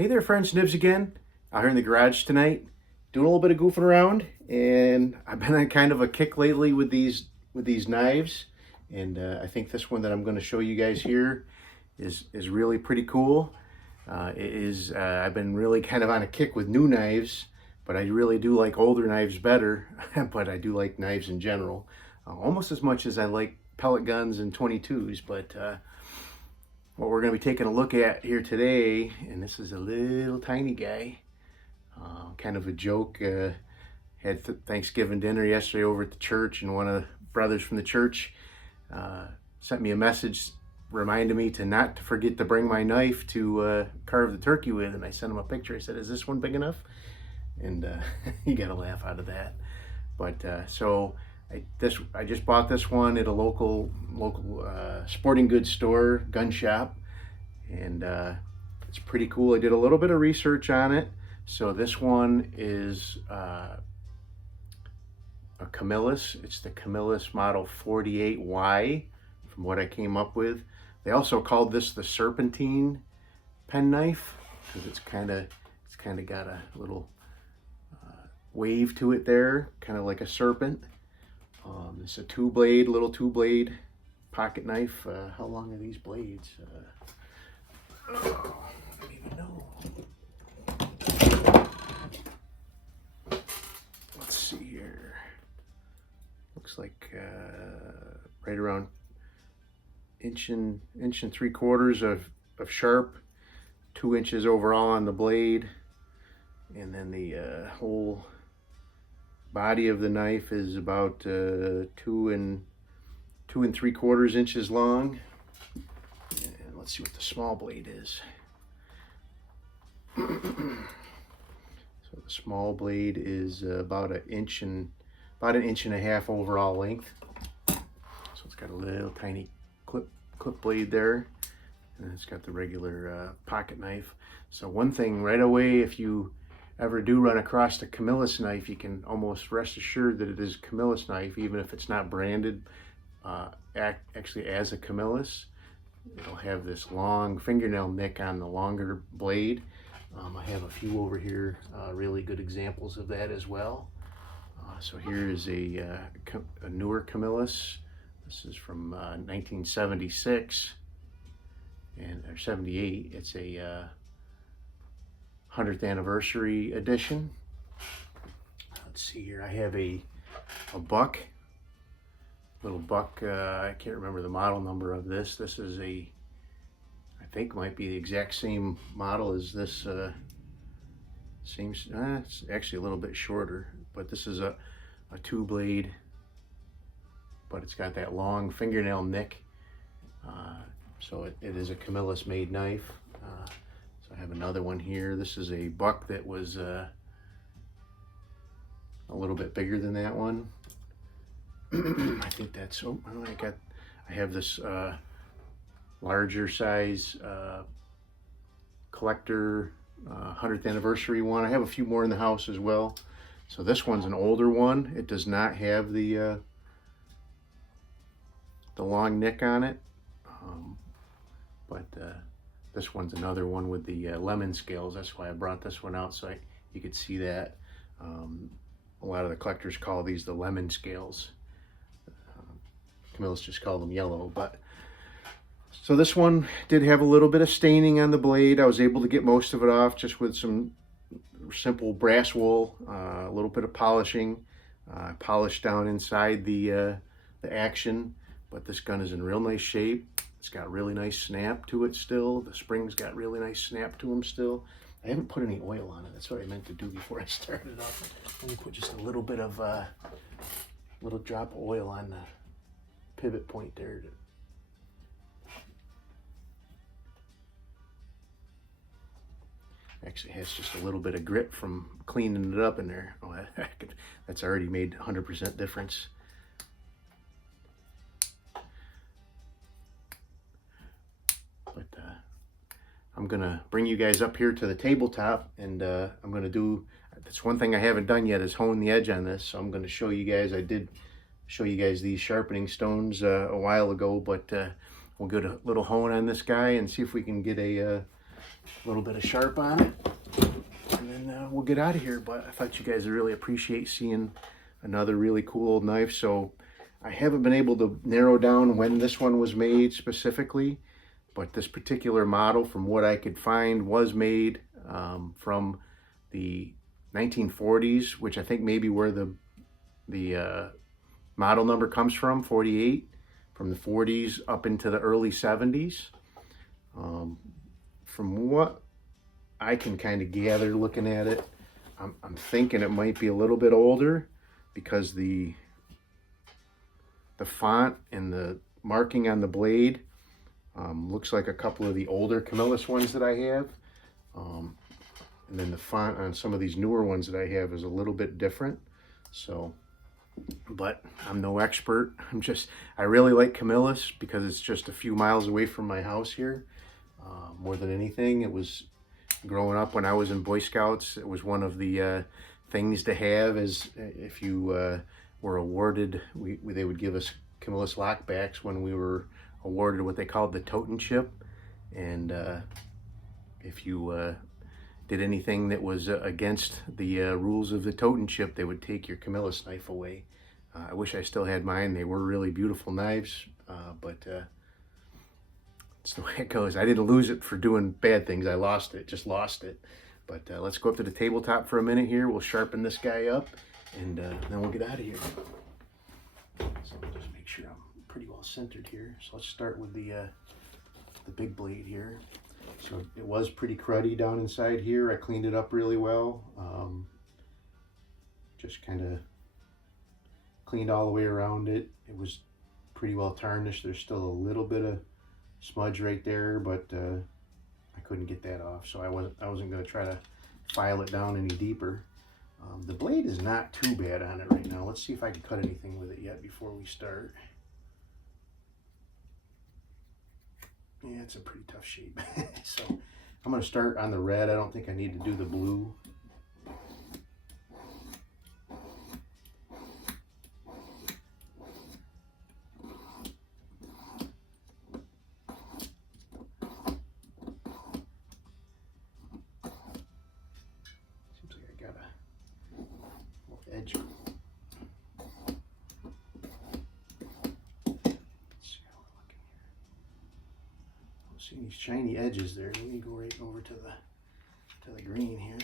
Hey there friends, Nibs again. Out here in the garage tonight, doing a little bit of goofing around, and I've been on kind of a kick lately with these knives, and I think this one that I'm going to show you guys here is really pretty cool. I've been really kind of on a kick with new knives, but I really do like older knives better, but I do like knives in general, almost as much as I like pellet guns and 22s, but what we're going to be taking a look at here today, and this is a little tiny guy, kind of a joke. Had Thanksgiving dinner yesterday over at the church, and one of the brothers from the church sent me a message reminding me to forget to bring my knife to carve the turkey with, and I sent him a picture. I said, "Is this one big enough?" And he got a laugh out of that. But I just bought this one at a local sporting goods store, gun shop, and it's pretty cool. I did a little bit of research on it. So this one is a Camillus. It's the Camillus model 48Y, from what I came up with. They also called this the serpentine penknife because it's kind of got a little wave to it there, kind of like a serpent. It's a little two-blade pocket knife. How long are these blades? I don't even know. Let's see here. Looks like right around inch and 3/4 of sharp, 2 inches overall on the blade, and then the whole body of the knife is about 2 and 3/4 inches long. And let's see what the small blade is. So the small blade is about an inch and a half overall length. So it's got a little tiny clip blade there, and it's got the regular pocket knife. So one thing right away, if you ever do run across the Camillus knife, you can almost rest assured that it is a Camillus knife, even if it's not branded actually as a Camillus. It'll have this long fingernail nick on the longer blade. I have a few over here, really good examples of that as well. So here is a newer Camillus. This is from 1976 or 78. It's a 100th anniversary edition. Let's see here. I have a little buck. I can't remember the model number of this. This is I think might be the exact same model as this. It's actually a little bit shorter, but this is a 2-blade, but it's got that long fingernail nick. So it is a Camillus made knife. So I have another one here. This is a buck that was a little bit bigger than that one. I think that's, I have this larger size collector 100th anniversary one. I have a few more in the house as well. So this one's an older one. It does not have the long nick on it, but this one's another one with the lemon scales. That's why I brought this one out, so you could see that. A lot of the collectors call these the lemon scales. Camillus just called them yellow. But so this one did have a little bit of staining on the blade. I was able to get most of it off just with some simple brass wool, a little bit of polishing. Polished down inside the action, but this gun is in real nice shape. It's got really nice snap to it still. The springs got really nice snap to them still. I haven't put any oil on it. That's what I meant to do before I started off. Let me put just a little bit of little drop of oil on the pivot point there. Actually has just a little bit of grit from cleaning it up in there. Oh, that's already made 100% difference. But I'm gonna bring you guys up here to the tabletop, and I'm gonna do, that's one thing I haven't done yet, is hone the edge on this. So I'm gonna show you guys, I did show you guys these sharpening stones a while ago, but we'll get a little hone on this guy and see if we can get a a little bit of sharp on it, and then we'll get out of here. But I thought you guys would really appreciate seeing another really cool old knife. So I haven't been able to narrow down when this one was made specifically, but this particular model, from what I could find, was made from the 1940s, which I think maybe where the model number comes from, 48, from the 40s up into the early 70s. From what I can kind of gather looking at it, I'm thinking it might be a little bit older, because the font and the marking on the blade looks like a couple of the older Camillus ones that I have. And then the font on some of these newer ones that I have is a little bit different. So, but I'm no expert. I really like Camillus because it's just a few miles away from my house here. More than anything, it was growing up when I was in Boy Scouts. It was one of the things to have, is if you were awarded, they would give us Camillus lockbacks when we were awarded what they called the Totem Chip. And if you did anything that was against the rules of the Totem Chip, they would take your Camillus knife away. I wish I still had mine. They were really beautiful knives, but it's the way it goes. I didn't lose it for doing bad things. I lost it, just lost it. But let's go up to the tabletop for a minute here. We'll sharpen this guy up, and then we'll get out of here. So let me just make sure I'm pretty well centered here. So let's start with the big blade here. So it was pretty cruddy down inside here. I cleaned it up really well. Just kind of cleaned all the way around it. It was pretty well tarnished. There's still a little bit of smudge right there, but I couldn't get that off, so I wasn't going to try to file it down any deeper. The blade is not too bad on it right now. Let's see if I can cut anything with it yet before we start. Yeah, it's a pretty tough shape. So I'm going to start on the red. I don't think I need to do the blue. Seems like I got a little edge. See these shiny edges there. Let me go right over to the green here.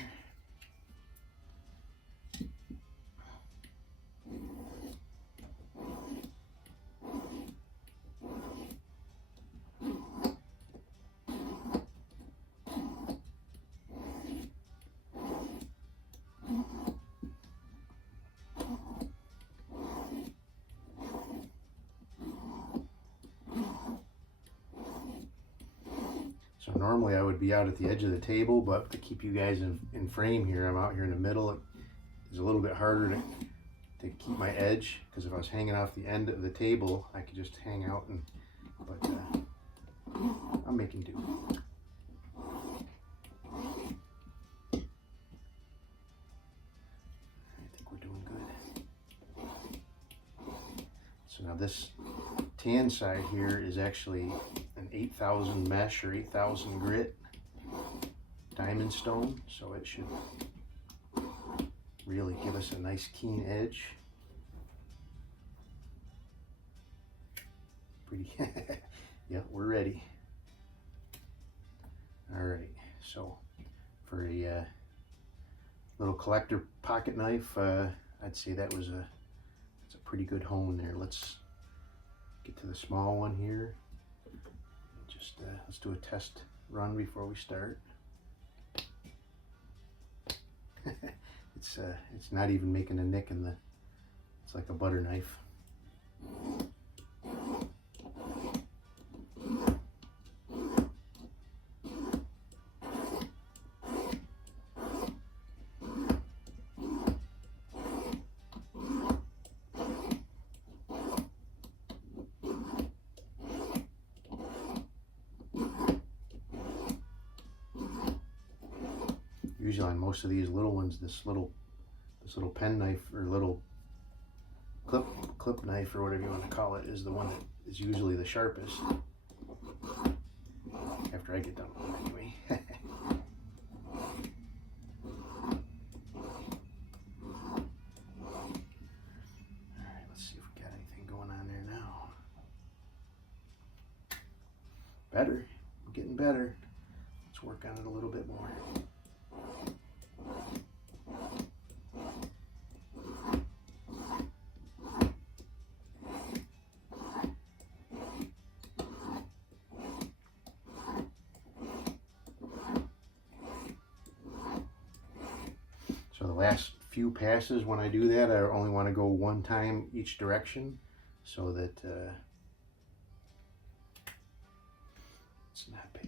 So normally I would be out at the edge of the table, but to keep you guys in frame here, I'm out here in the middle. It's a little bit harder to keep my edge, because if I was hanging off the end of the table, I could just hang out, but I'm making do. I think we're doing good. So now this tan side here is actually an 8,000 mesh or 8,000 grit diamond stone, so it should really give us a nice keen edge. Pretty, yeah, we're ready. All right, so for a little collector pocket knife, I'd say that's a pretty good hone there. Let's get to the small one here. Just let's do a test run before we start. It's not even making a nick in it's like a butter knife. Usually on most of these little ones, this little pen knife or little clip knife or whatever you want to call it is the one that is usually the sharpest. After I get done with it anyway. Better. I'm getting better. Let's work on it a little bit more. So the last few passes, when I do that, I only want to go one time each direction, so that it's not bad.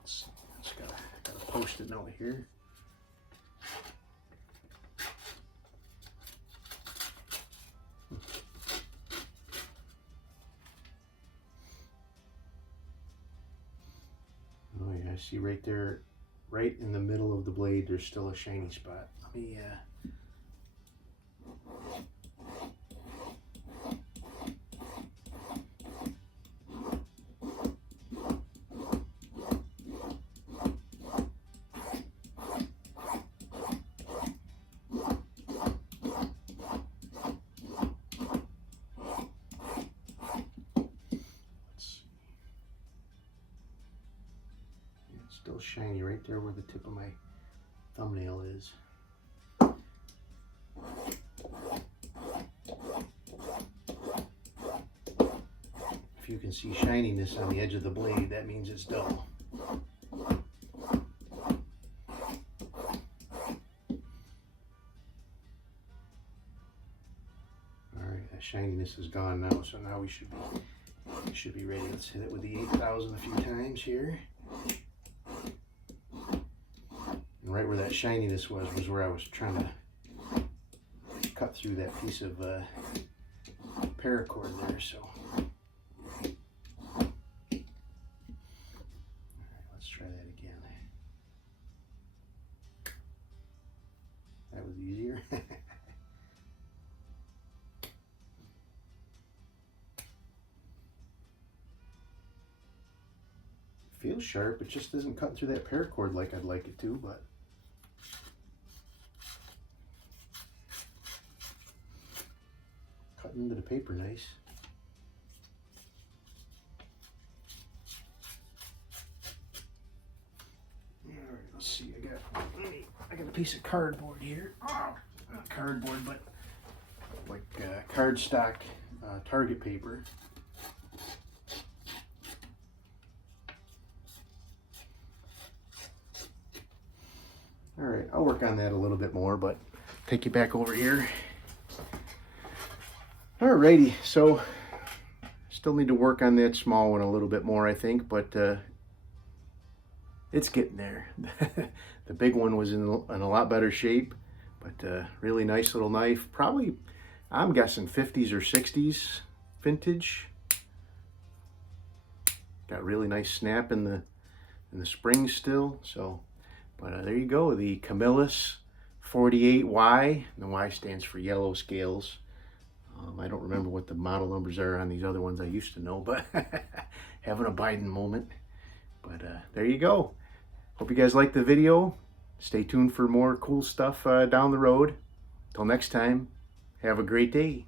Let's got a post-it note here. Oh yeah, I see right there, right in the middle of the blade, there's still a shiny spot. Let me still shiny right there where the tip of my thumbnail is. If you can see shininess on the edge of the blade, that means it's dull. Alright, that shininess is gone now, so now we should be ready. Let's hit it with the 8000 a few times here. Right where that shininess was where I was trying to cut through that piece of paracord there. So, all right, let's try that again. That was easier. Feels sharp. It just doesn't cut through that paracord like I'd like it to, but. Into the paper nice. All right, let's see. I got a piece of cardboard here. Oh, not cardboard, but like cardstock Target paper. All right, I'll work on that a little bit more, but take you back over here. Alrighty, so still need to work on that small one a little bit more, I think, but it's getting there. The big one was in a lot better shape, but really nice little knife. Probably, I'm guessing 50s or 60s vintage. Got really nice snap in the spring still. So, but there you go, the Camillus 48Y. The Y stands for yellow scales. I don't remember what the model numbers are on these other ones I used to know, but having a Biden moment. But there you go. Hope you guys liked the video. Stay tuned for more cool stuff down the road. Till next time, have a great day.